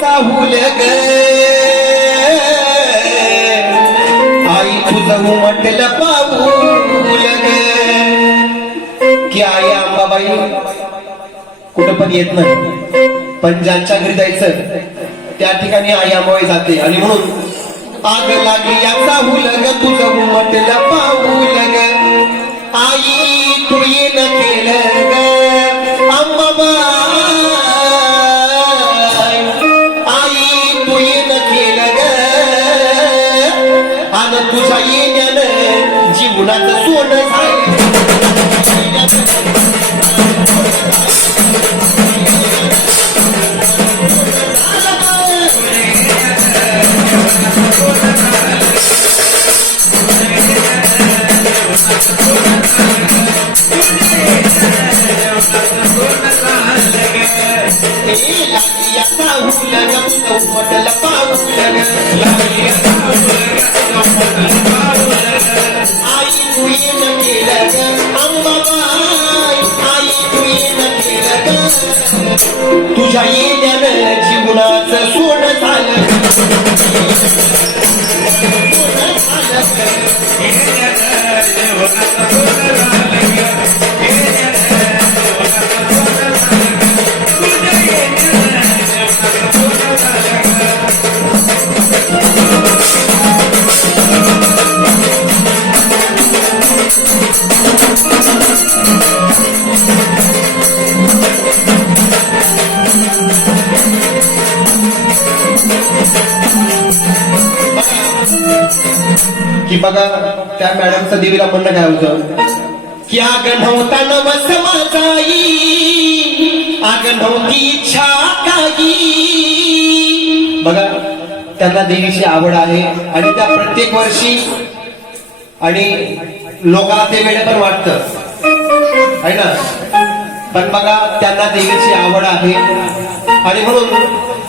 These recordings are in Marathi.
साहूल ग आई तुझं म्हटलं पाऊल ग की आई अंबाबाई कुठं पण येत नाही, पण ज्यांच्या घरी जायचं त्या ठिकाणी आई अंबाबाई जाते. आणि म्हणून आग लागली या साहूल ग तुझं म्हटलं पाऊल ग आई तू येणं केलं ग अंबाबाई आई तू येणं केलं ग आणि तुझ्या येण्यानं जीवनाचं सोनं झालं. तुझ्या येण्यानं जीवनाचं सोनं झालं. की बघा त्या मॅडमचं देवीला म्हणणं काय होतं की आग नव्हता नवस माझाई आग नव्हती इच्छा काही. बघा त्यांना देवीची आवड आहे आणि त्या प्रत्येक वर्षी आणि लोकांना ते वेळ पण वाटतं आहे ना, पण बघा त्यांना देवीची आवड आहे आणि म्हणून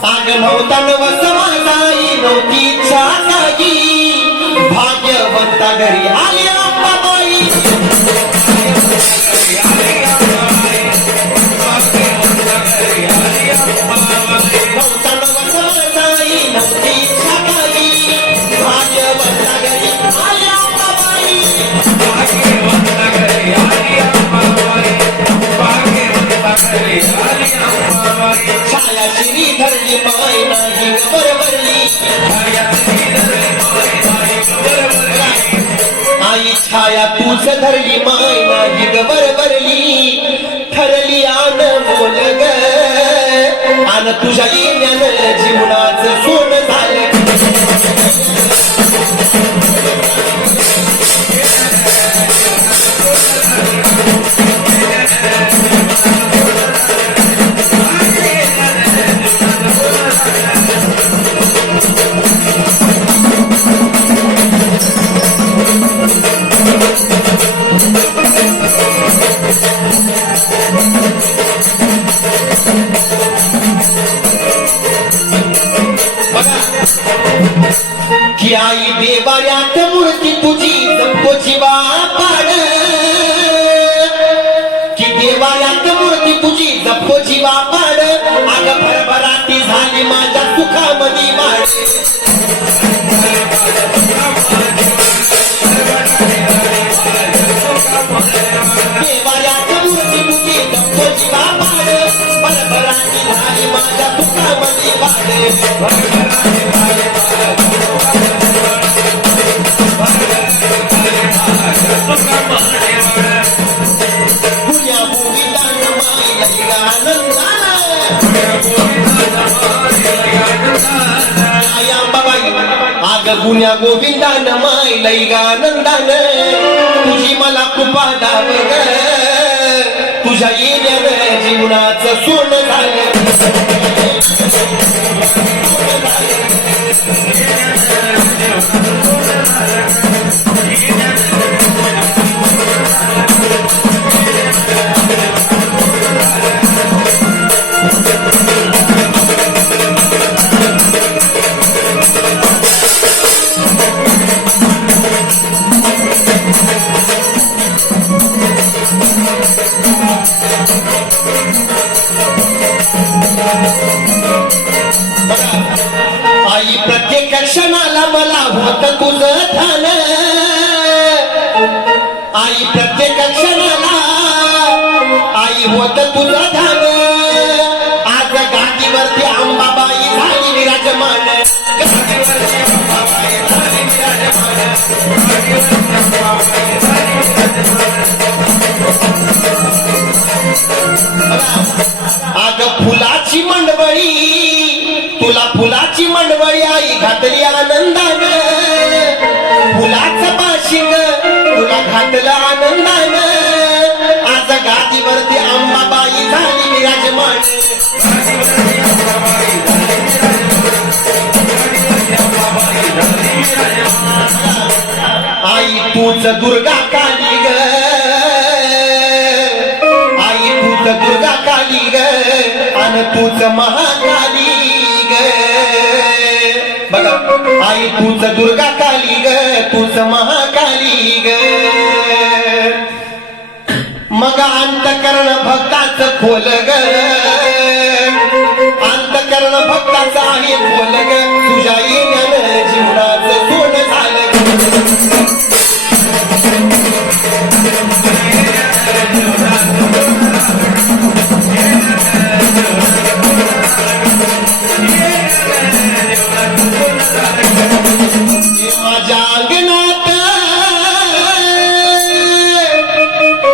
आग नव्हता नवस माझाई नव्हती इच्छा काही भाग्यवंता घरी आली अंबाबाई. नव्हता नवस माझाई नव्हती इच्छा काही भाग्यवंता घरी आली अंबाबाई. भाग्यवंता घरी आली अंबाबाई भाग्यवंता घरी आली अंबाबाई. छाया श्री धरली माय नाही बरोबरली आई छाया तूच धरली माय नाही बरोबरली ठरली आन बोल ग आन तुझ्या येण्यानं जीवनाचं सोनं झालं. की आई देवाऱ्यात मूर्ती तुझी जपतो जीवा पाड की देवाऱ्यात मूर्ती तुझी जपतो जीवा पाड आग भरभराटी झाली माझ्या सुखामधी वाढ. देवाऱ्यात मूर्ती तुझी जपतो जीवा पाड भरभराटी झाली माझ्या सुखामधी वाढ. गुण्या गोविंदान माय लई गानंदान तुझी मला कृपा दाव ग तुझ्या येण्यानं जीवनाचं सोनं झालं. क्षणाला मला होत तुझं ध्यान आई प्रत्येक क्षणाला आई होत तुझं ध्यान आज गादीवरती अंबाबाई झाली विराजमान गादीवरती अंबाबाई झाली विराजमान अग फुलाची मंडवळी तुला फुलाची मंडवळी आई घातली आनंदान फुलाचं बाशिंग तुला घातलं आनंदान आज गादीवरती अंबाबाई झाली विराजमान आई तूच दुर्गा काली ग आई तूच दुर्गा काली ग आणि तूच महाकाली ग बघा आई तूच दुर्गा काली ग तूच महाकाली ग मग अंतकरण भक्ताचं खोल ग अंतकरण भक्ताचं आहे खोल ग तुझ्या येण्यानं जीवनाचं सोनं झालं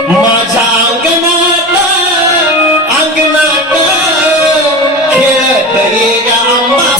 माझ्या अंगणात खेळत ये ग अंबा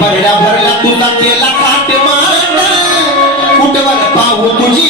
परड्या भरला तुला केला काटमान कुठवर पाहू तुझी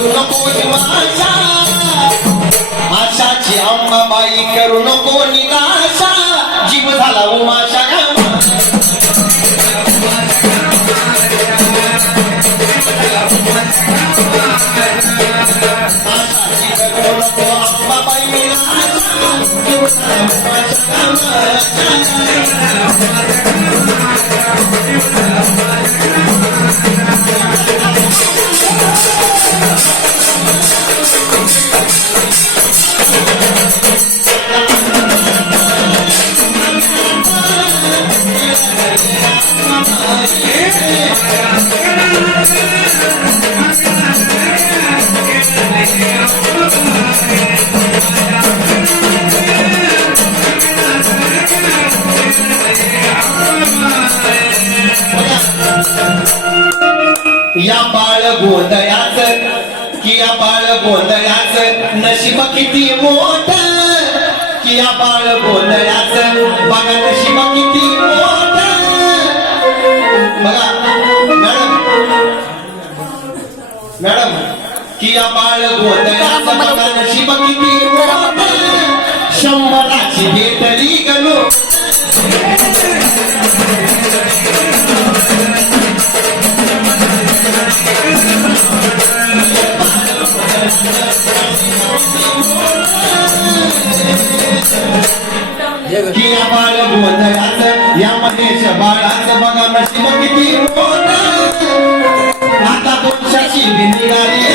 करू नको निराशा, आशाची अंबाबाई करू नको निराशा, जीव झाला उमाशा या बाळ गोंधळाच कि या बाळ गोंधळाच नशीब किती मोठ, कि या बाळ गोंधळाच बघा नशीब किती मोठ. बघा मॅडम मॅडम कि या बाळ गोंधळाच बघा नशीब किती मोठ, शंभराची भेटली गलो कि या बाळ गोंधळाचं या महेश बाळाचं बघा नशीब किती मोठं. आता दोषाची निघाली